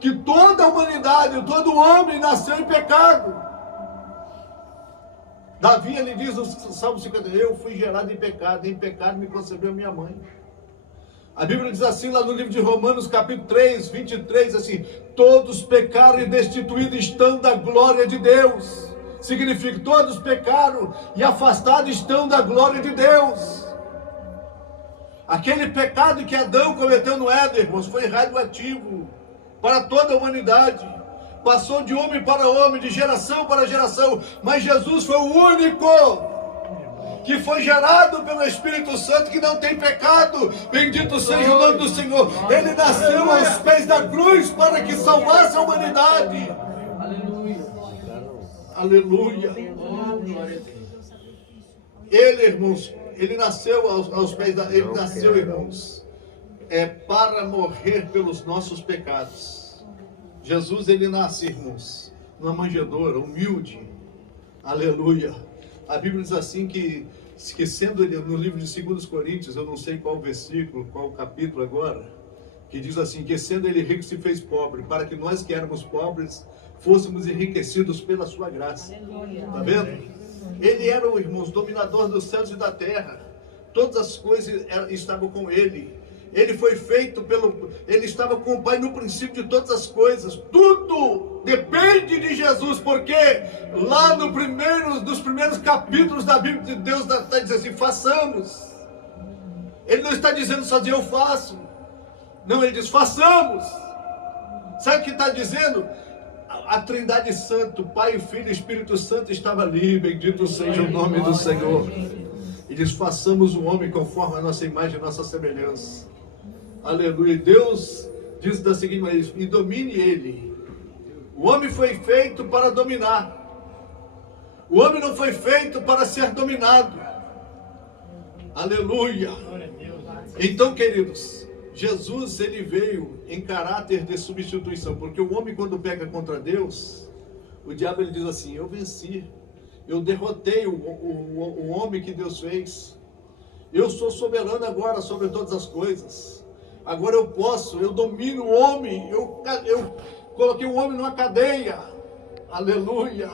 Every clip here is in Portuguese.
que toda a humanidade, todo homem nasceu em pecado. Davi, ele diz no Salmo 50, eu fui gerado em pecado me concebeu minha mãe. A Bíblia diz assim lá no livro de Romanos, capítulo 3, 23, assim, todos pecaram e destituídos estão da glória de Deus. Significa, todos pecaram e afastados estão da glória de Deus. Aquele pecado que Adão cometeu no Éden, irmãos, foi radioativo para toda a humanidade. Passou de homem para homem, de geração para geração. Mas Jesus foi o único que foi gerado pelo Espírito Santo, que não tem pecado. Bendito seja o nome do Senhor. Ele nasceu aos pés da cruz para que salvasse a humanidade. Aleluia. Ele, irmãos, ele nasceu aos pés da... Ele nasceu, irmãos, para morrer pelos nossos pecados. Jesus, ele nasce, irmãos, numa manjedoura, humilde. Aleluia. A Bíblia diz assim que sendo ele, no livro de 2 Coríntios, eu não sei qual versículo, qual capítulo agora, que diz assim, que sendo ele rico se fez pobre, para que nós que éramos pobres, fôssemos enriquecidos pela sua graça. Está vendo? Ele era, irmãos, dominador dos céus e da terra. Todas as coisas estavam com ele. Ele foi feito ele estava com o Pai no princípio de todas as coisas. Tudo depende de Jesus, porque lá nos primeiros capítulos da Bíblia de Deus está dizendo assim, façamos. Ele não está dizendo sozinho, eu faço. Não, ele diz, façamos. Sabe o que está dizendo? A Trindade Santa, o Pai, o Filho e o Espírito Santo estava ali, bendito seja o nome do Senhor. E diz, façamos o homem conforme a nossa imagem e a nossa semelhança. Aleluia. Deus diz da seguinte maneira, e domine ele. O homem foi feito para dominar. O homem não foi feito para ser dominado. Aleluia. Então, queridos, Jesus, ele veio em caráter de substituição, porque o homem, quando pega contra Deus, o diabo, ele diz assim, eu venci, eu derrotei o homem que Deus fez, eu sou soberano agora sobre todas as coisas, agora eu domino o homem, eu coloquei o homem numa cadeia, aleluia.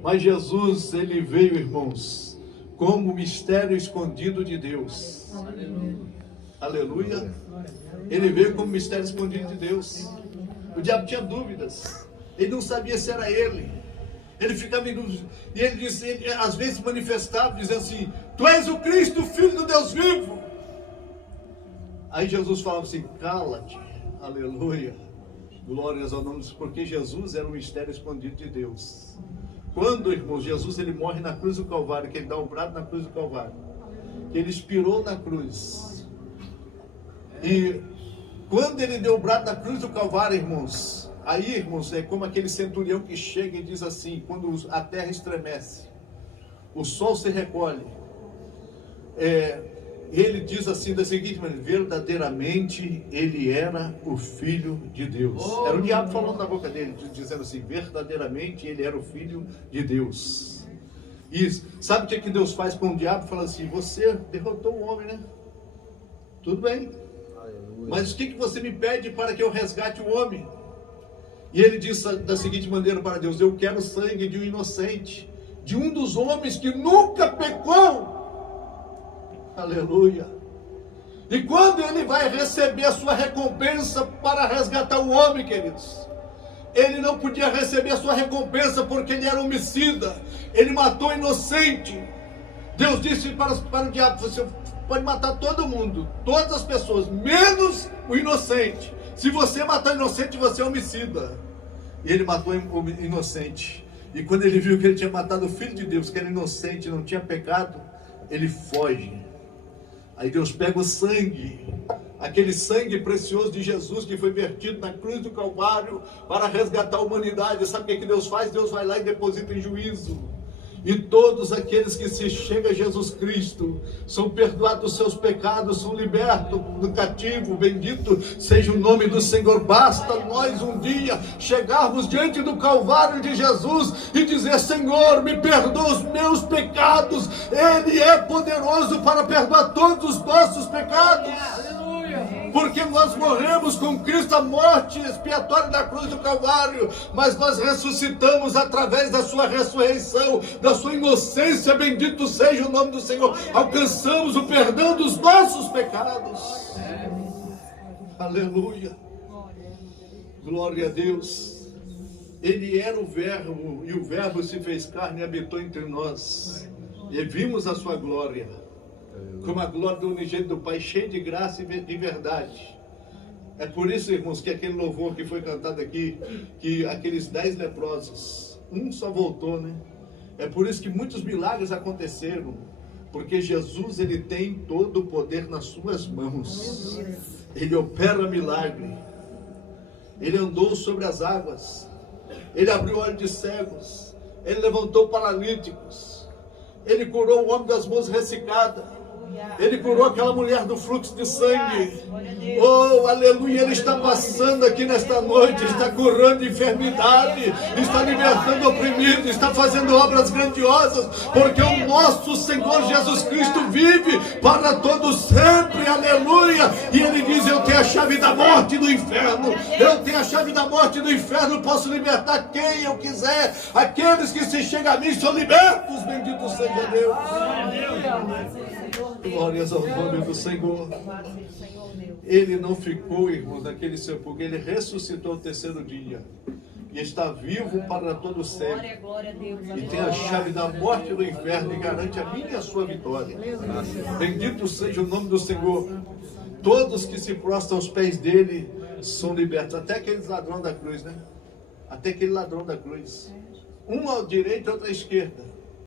Mas Jesus, ele veio, irmãos, como mistério escondido de Deus, aleluia. Ele veio como mistério escondido de Deus. O diabo tinha dúvidas, ele não sabia se era ele, ele ficava em dúvida, e ele às vezes manifestava, dizendo assim, tu és o Cristo, Filho do Deus vivo. Aí Jesus falava assim, cala-te, aleluia, glórias ao nome de Deus, porque Jesus era um mistério escondido de Deus. Quando, irmãos, Jesus, ele morre na cruz do Calvário, que ele dá um brado na cruz do Calvário, que ele expirou na cruz, e quando ele deu o brado na cruz do Calvário, irmãos, aí, irmãos, é como aquele centurião que chega e diz assim, quando a terra estremece, o sol se recolhe, ele diz assim da seguinte maneira, verdadeiramente ele era o Filho de Deus. Era o diabo falando na boca dele, dizendo assim, verdadeiramente ele era o Filho de Deus. Isso. Sabe o que Deus faz com o diabo? Fala assim, você derrotou o homem, né? Tudo bem. Mas o que você me pede para que eu resgate o homem? E ele diz da seguinte maneira para Deus, eu quero o sangue de um inocente, de um dos homens que nunca pecou. Aleluia. E quando ele vai receber a sua recompensa para resgatar o homem, queridos, ele não podia receber a sua recompensa porque ele era homicida, ele matou inocente. Deus disse para o diabo, você pode matar todo mundo, todas as pessoas, menos o inocente. Se você matar o inocente, você é homicida. E ele matou o inocente. E quando ele viu que ele tinha matado o Filho de Deus, que era inocente, não tinha pecado, ele foge. Aí Deus pega o sangue, aquele sangue precioso de Jesus que foi vertido na cruz do Calvário para resgatar a humanidade. Sabe o que Deus faz? Deus vai lá e deposita em juízo. E todos aqueles que se chegam a Jesus Cristo são perdoados dos seus pecados, são libertos do cativo. Bendito seja o nome do Senhor. Basta nós um dia chegarmos diante do Calvário de Jesus e dizer, Senhor, me perdoa os meus pecados. Ele é poderoso para perdoar todos os nossos pecados. Aleluia. porque nós morremos com Cristo a morte expiatória da cruz do Calvário, mas nós ressuscitamos através da sua ressurreição, da sua inocência, bendito seja o nome do Senhor, alcançamos o perdão dos nossos pecados. Aleluia, glória a Deus. Ele era o verbo, e o verbo se fez carne e habitou entre nós, e vimos a sua glória, como a glória do unigênito do Pai, cheio de graça e de verdade. É por isso, irmãos, que aquele louvor que foi cantado aqui, que aqueles 10 leprosos, um só voltou, né? É por isso que muitos milagres aconteceram, porque Jesus, ele tem todo o poder nas suas mãos. Ele opera milagre. Ele andou sobre as águas. Ele abriu olhos de cegos. Ele levantou paralíticos. Ele curou o homem das mãos ressecadas. Ele curou aquela mulher do fluxo de sangue. Oh, aleluia, Ele está passando aqui nesta noite, está curando enfermidade, está libertando oprimido, está fazendo obras grandiosas, porque o nosso Senhor Jesus Cristo vive para todos sempre, aleluia. E Ele diz: eu tenho a chave da morte e do inferno, eu tenho a chave da morte e do inferno, posso libertar quem eu quiser. Aqueles que se chegam a mim são libertos, bendito seja Deus. Glórias ao nome do Senhor. Ele não ficou, irmãos, naquele sepulcro, ele ressuscitou ao terceiro dia e está vivo para todo sempre, e tem a chave da morte e do inferno e garante a minha e a sua vitória. Bendito seja o nome do Senhor. Todos que se prostram aos pés dele são libertos, até aqueles ladrões da cruz, né? Até aquele ladrão da cruz, um à direita e outro à esquerda.